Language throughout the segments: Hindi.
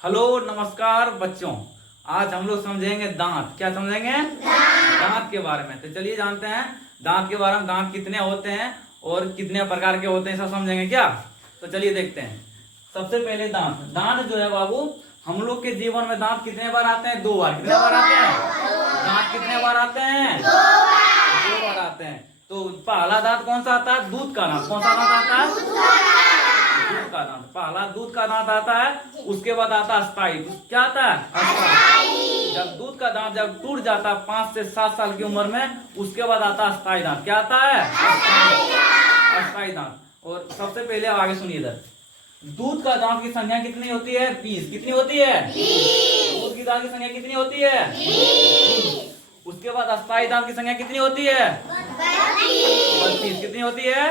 हेलो नमस्कार बच्चों। आज हम लोग समझेंगे दांत। क्या समझेंगे? दांत के बारे में। तो चलिए जानते हैं दांत के बारे में। दांत कितने होते हैं और कितने प्रकार के होते हैं, सब समझेंगे क्या? तो चलिए देखते हैं। सबसे पहले दांत। दांत जो है बाबू, हम लोग के जीवन में दांत कितने बार आते हैं? 2 बार। कितने बार आते हैं? दांत कितने बार आते हैं? 2 बार आते हैं। तो पहला दांत कौन सा आता है? दूध का दांत। कौन सा दांत आता है? दूध का दांत। पहला दूध का दांत आता है। उसके बाद आता है अस्थाई। क्या आता है? अस्थाई। जब दूध का दांत जब टूट जाता है 5 से 7 साल की उम्र में, उसके बाद आता है अस्थाई दांत। क्या आता है? अस्थाई दांत। और सबसे पहले आगे सुनिए इधर। दूध का दांत की संख्या कितनी होती है? 20। कितनी होती है? दूध की दांत की संख्या कितनी होती है? 20। उसके बाद अस्थाई दांत की संख्या कितनी होती है? 32। कितनी होती है?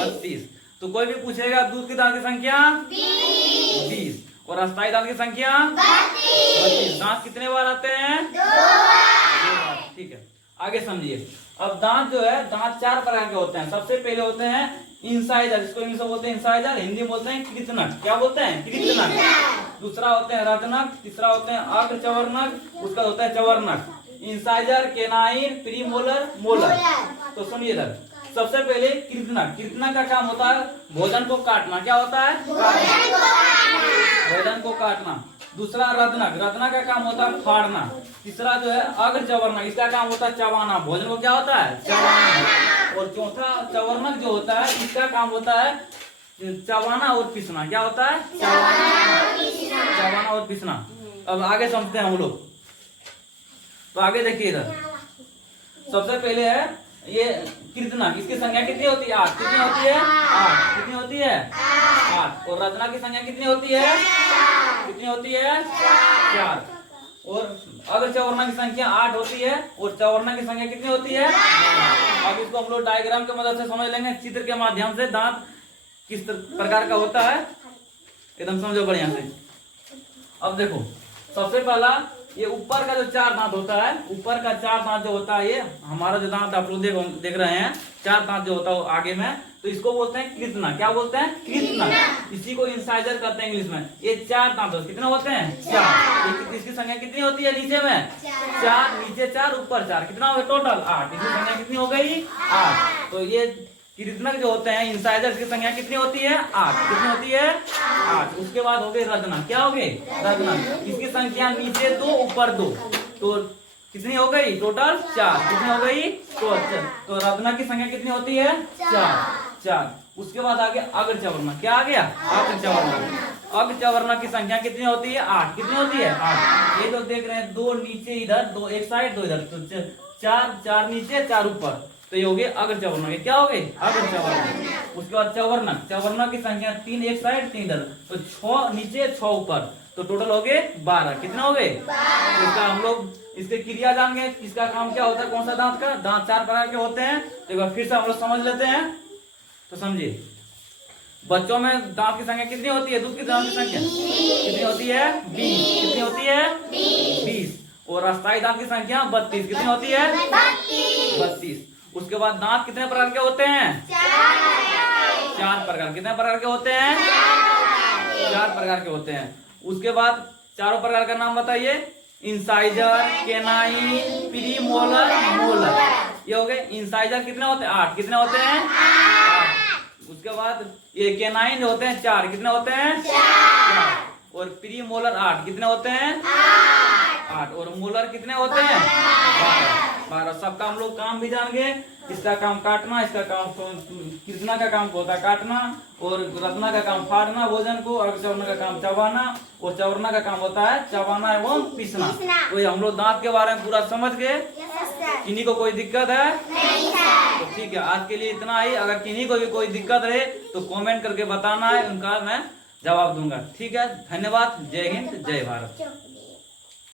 32। तो कोई भी पूछेगा दूध की दांत की संख्या 20 और अस्थाई दांत की संख्या 32। दांत कितने बार आते हैं? 2 बार। ठीक है, आगे समझिए। अब दांत जो है, दांत 4 प्रकार के होते हैं। सबसे पहले होते हैं इंसाइजर, जिसको इंग्लिश में बोलते हैं इंसाइजर, हिंदी में बोलते हैं कृतनक। क्या बोलते हैं? कृतनक। दूसरा होते हैं रत्नक, तीसरा होते हैं अग्रचवर्णक, उसका होता है चवर्णक। Incisor, canine, premolar, molar. तो सुनिए इधर। सबसे पहले कृतनक। कृतनक का काम होता है भोजन को काटना। क्या होता है? भोजन को काटना। दूसरा रत्नक। रत्नक का काम होता है फाड़ना। तीसरा जो है अग्रचवर्णक, इसका काम होता है चबाना। भोजन को क्या होता है? चबाना। और चौथा चवर्णक जो होता है, इसका काम होता है चबाना और पीसना। क्या होता है? चबाना और पीसना। अब आगे समझते हैं हम लोग। तो आगे देखिए इधर। सबसे पहले है ये कृतनक। इसकी संख्या कितनी होती है? 8। कितनी होती है? 8। कितनी होती है? 8। और रत्नक की संख्या कितनी होती है? कितनी होती है? 4। और अगर चवर्णक की संख्या 8 होती है और चवर्णक की संख्या कितनी होती है? अब इसको हम लोग डायग्राम की मदद से समझ लेंगे, चित्र के माध्यम से। दांत किस प्रकार का होता है एकदम समझो बढ़िया से। अब देखो, सबसे पहला ये ऊपर का जो 4 दांत होता है, ऊपर का 4 दांत जो होता है, ये हमारा जो दांत आप लोग देख रहे हैं, 4 दांत जो होता है आगे में, तो इसको बोलते हैं कृतनक। क्या बोलते हैं? कृतनक। इसी को इंसाइजर कहते हैं इंग्लिश में। ये 4 दांत कितने होते हैं? 4। इसकी संख्या कितनी होती है नीचे में? 4। नीचे 4 ऊपर 4, कितना हो गया टोटल? 8। इसकी संख्या कितनी हो गई? 8। तो ये कृतनक जो होते हैं इंसाइजर की संख्या कितनी होती है? 8। कितनी होती है? 8। उसके बाद हो गए रत्नक। क्या हो गए? रत्नक। इसकी संख्या नीचे 2 ऊपर 2, तो कितनी हो गई टोटल? 4। कितनी हो गई? तो रत्नक की संख्या कितनी होती है? 4। उसके बाद आ गया अग्रचवर्णक। क्या आ गया? अग्रचवर्णक। अग्रचवर्णक की संख्या कितनी होती है? 8। कितनी होती है? 8। ये जो देख रहे हैं 2 नीचे इधर, 2 एक साइड 2 इधर, तो 4 नीचे 4 ऊपर, तो ये हो गए अग्रचवर्णक। क्या हो गए? अग्रचवर्णक। उसके बाद चवर्णक। चवर्णक की संख्या 3 एक साइड 3 इधर, तो 6 नीचे 6 ऊपर, तो टोटल हो गए 12। कितना हो गए? इसका हम लोग इसके क्रिया जान गए, इसका काम क्या होता है, कौन सा दांत का। दांत 4 प्रकार के होते हैं। तो एक बार फिर से हम लोग समझ लेते हैं। तो समझिए, बच्चों में दांत की संख्या कितनी होती है? दूध की दांत की संख्या कितनी होती है? 20। कितनी होती है? 20। और अस्थाई दांत की संख्या 32। कितनी होती है? 32। उसके बाद दांत कितने प्रकार के होते हैं? 4 प्रकार। कितने प्रकार के होते हैं? 4 प्रकार के होते हैं। उसके बाद चारों प्रकार का नाम बताइए। Incisor, canine, premolar, molar. ये हो गए इंसाइजर। कितने होते हैं? 8। कितने होते हैं? 8। उसके बाद ये केनाइन होते हैं 4। कितने होते हैं? 4। और प्रीमोलर 8। कितने होते हैं? 8। और मोलर कितने होते हैं? 12। सबका हम लोग काम भी जान गए। इसका काम काटना, इसका काम कृतनक का काम होता है काटना, और रत्नक का काम फाड़ना भोजन को, अग्रचवर्णक का काम चबाना, और चवर्णक का काम होता है चबाना एवं पीसना। तो ये हम लोग दांत के बारे में पूरा समझ गए। किन्हीं को कोई दिक्कत है? तो ठीक है, आज के लिए इतना ही। अगर किन्हीं को भी कोई दिक्कत रहे तो कमेंट करके बताना है, उनका मैं जवाब दूंगा। ठीक है, धन्यवाद। जय हिंद, जय भारत।